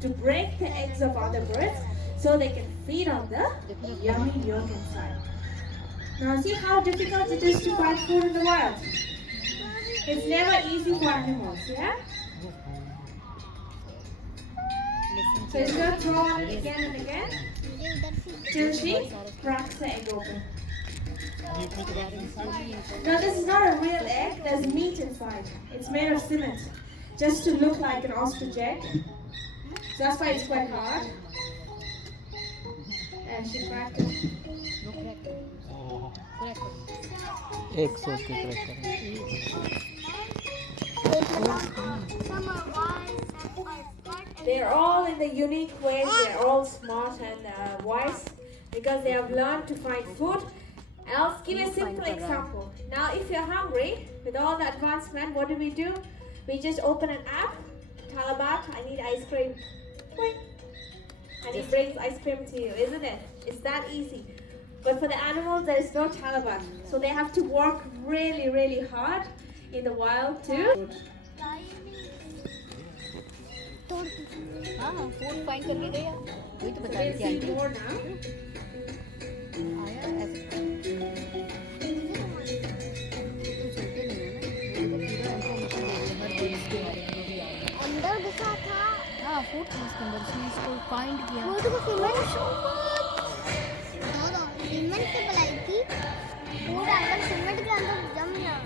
to break the eggs of other birds so they can feed on the yummy yolk inside. Now see how difficult it is to find food in the wild. It's never easy for animals, yeah? So it's going to throw on it again and again till she cracks the egg open. Now this is not a real egg, there's meat inside. It's made of cement, just to look like an ostrich egg. So that's why it's quite hard. And she cracked it. एक सोच के crack करें. They're all in the unique ways, they're all smart and wise because they have learned to find food. And I'll give you a simple example. Now if you're hungry, with all the advancement, what do? We just open an app, Talabat, I need ice cream. And it brings ice cream to you, isn't it? It's that easy. But for the animals, there is no Talabat. So they have to work really, really hard in the wild too. हाँ food find करके गया वही तो बता रही थी See more now. आया ऐसे चलते नहीं है ना पूरा इन्फॉर्मेशन दे रही है हर चीज़ के बारे में जो भी आ रहा है अंदर घुसा था हाँ फूड था उसके अंदर उसने इसको फाइंड किया वो तो सीमेंट सीमेंट से बनाई थी पूरा अंदर सीमेंट के अंदर जम गया